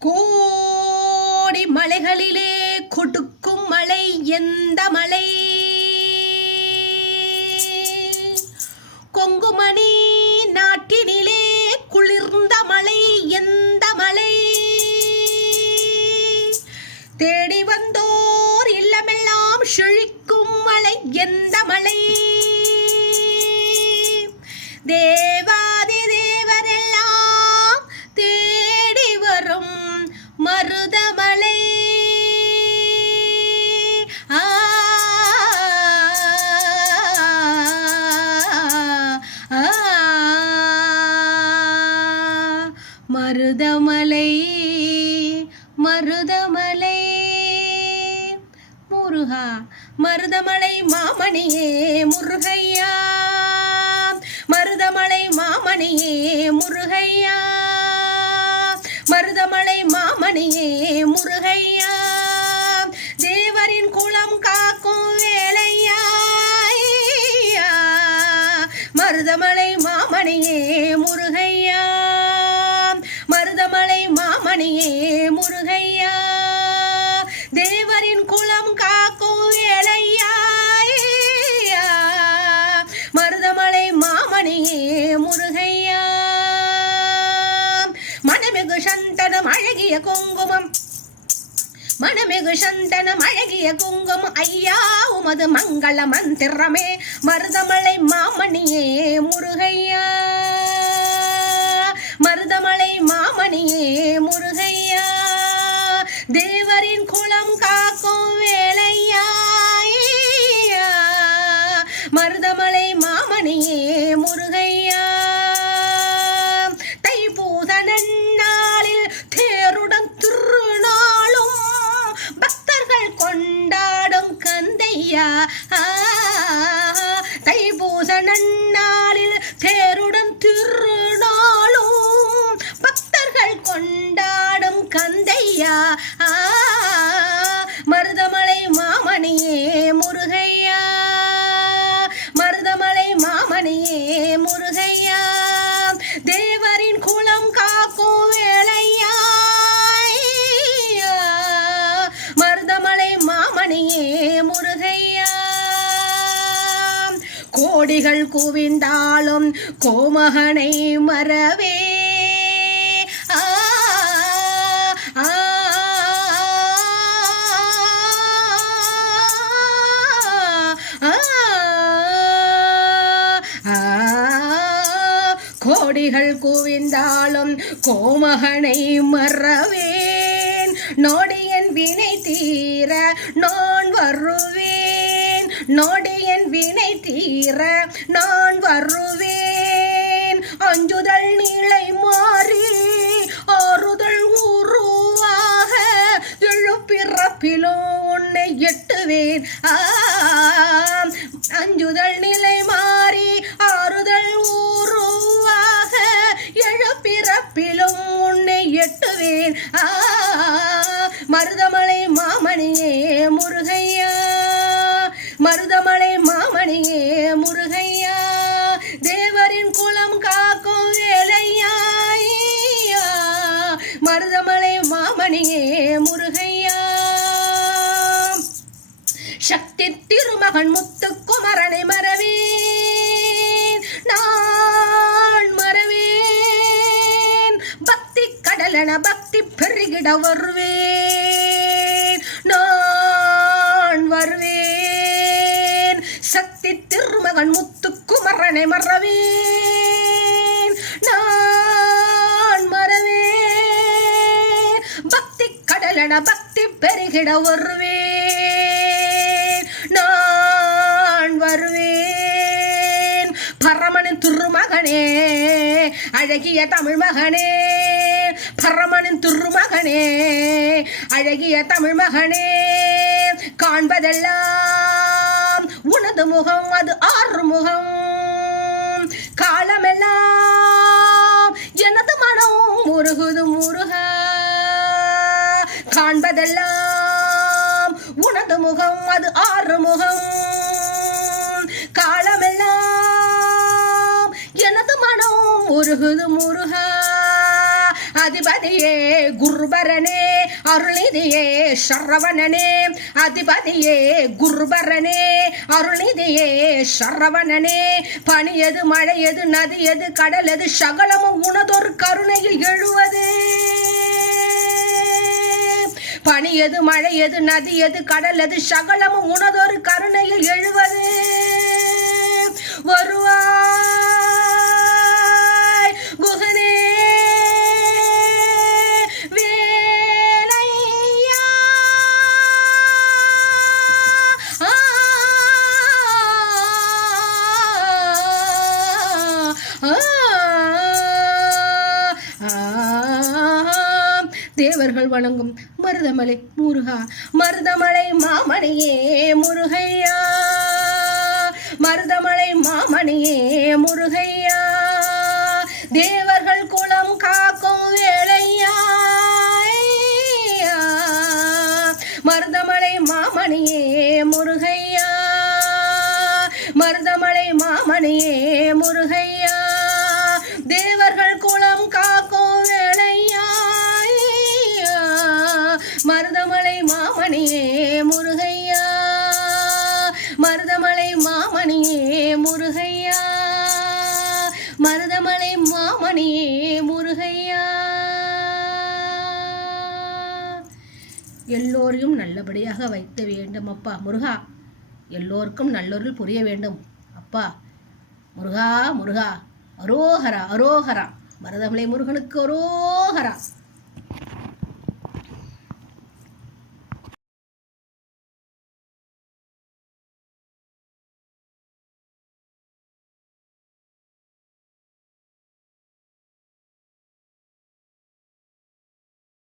கோடி மலைகளிலே கொடுக்கும் மலை எந்த மலை? கொங்குமணி நாட்டினிலே குளிர்ந்த மலை எந்த மலை? தேடி வந்தோர் இல்லமெல்லாம் செழிக்கும் மலை எந்த மலை? தேவாதி தேவரெல்லாம் தேடி வரும் மருதமலை. மருதமலை மருதமலை முருகா, மருதமலை மாமணியே முருகையா, மருதமலை மாமணியே முருகையா, மருதமலை மாமணியே முருகையா, தேவரின் குலம் காக்கும் வேலையா, மருதமலை மாமணியே முருகையா, மருதமலை மாமணியே முருகையா, தேவரின் குலம் காக்கும் வேலையா, மருதமலை மாமணியே முருகையா. மனமிகு சந்தனம் அழகிய குங்குமம், மனமிகு சந்தனம் அழகிய குங்குமம் ஐயா உமது மங்கள மந்திரமே மருதமலை மாமணியே முருகையா, மருதமலை மாமணியே முருகையா, தேவரின் குலம் காக்கும் வேலையா, மருதமலை மாமணியே முருகையா. தைப்பூச நன்னாளில் தேருடன் திருநாளும் பக்தர்கள் கொண்டாடும் கந்தையா, தைப்பூச நன்னாளில் தேருடன் திருநாளும் பக்தர்கள் கொண்டாடும் கந்தையா, மருதமலை மாமணியே முருகையா, மருதமலை மாமணியே முருகையா, தேவரின் குலம் காக்கும் வேலையா, மருதமலை மாமணியே முருகையா. கோடிகள் குவிந்தாலும் கோமகனை மறவே, கோடிகள் குவிந்தாலும் கோமகனை மறவேன், நோடியன் வினை தீர நான் வருவேன், நோடியன் வினை தீர நான் வருவேன், அஞ்சுதல் நிலை மாறி ஆறுதல் உருவாக எழுப்பிறப்பிலும் உன்னை எட்டுவேன், அஞ்சுதல் நிலை மாறி ஆறுதல் உருவாக எழுப்பிறப்பிலும் உன்னை எட்டுவேன், மருதமலை மாமணியே முருகையா, மருதமலை மாமணியே முருகையா, தேவரின் குலம் காக்கும் வேலையா, மருதமலை மாமணியே முருகையா. சக்தி திருமகன் முத்துக்குமரனை மறவேன், நான் மறவேன், பக்தி கடலென பக்தி பெருகிட வருவேன், நான் வருவேன், சக்தி திருமகன் முத்துக்குமரனை மறவேன், நான் மறவேன், பக்தி கடலென பக்தி பெருகிட வருவேன், நான் வருவேன், பரமனின் திருமகனே அழகிய தமிழ் மகனே, பரமனின் திருமகனே அழகிய தமிழ் மகனே, காண்பதெல்லாம் உனது முகம் அது ஆறு முகம், காலமெல்லாம் எனது மனம் முருகுது முருகா, காண்பதெல்லாம் உனது முகம் அது ஆறு முகம், காலமெல்லாம் எனது மனம் முருகுது முருகா, அதிபதியே குருபரனே அருள்நிதியே சரவணனே அதிபதியே குருபரனே அருள்நிதியே சரவணனே பனியது மழையது நதியது கடலது சகலமும் உனதொரு கருணையில் எழுவது பனியது மழையது நதியது கடலது சகலமும் உனதொரு கருணையில் எழுவது வருவாய் குகனே வேலையா தேவர்கள் வணங்கும் மருதமலை முருகா மருதமலை மாமணியே முருகையா மருதமலை மாமணியே முருகையா தேவர்கள் குலம் காக்கும் வேளையா மருதமலை மாமணியே முருகையா மருதமலை மாமணியே முருகையா தேவர்கள் குலம் காக்கும் வேளையா மருதமலை மாமணியே முருகையா மருதமலை மாமணியே முருகையா மருதமலை மாமணியே முருகையா எல்லோரையும் நல்லபடியாக வைக்க வேண்டும் அப்பா முருகா எல்லோருக்கும் நல்லொருள் புரிய வேண்டும் அப்பா முருகா முருகா அரோகரா அரோகரா மருதமலை முருகனுக்கு அரோகரா.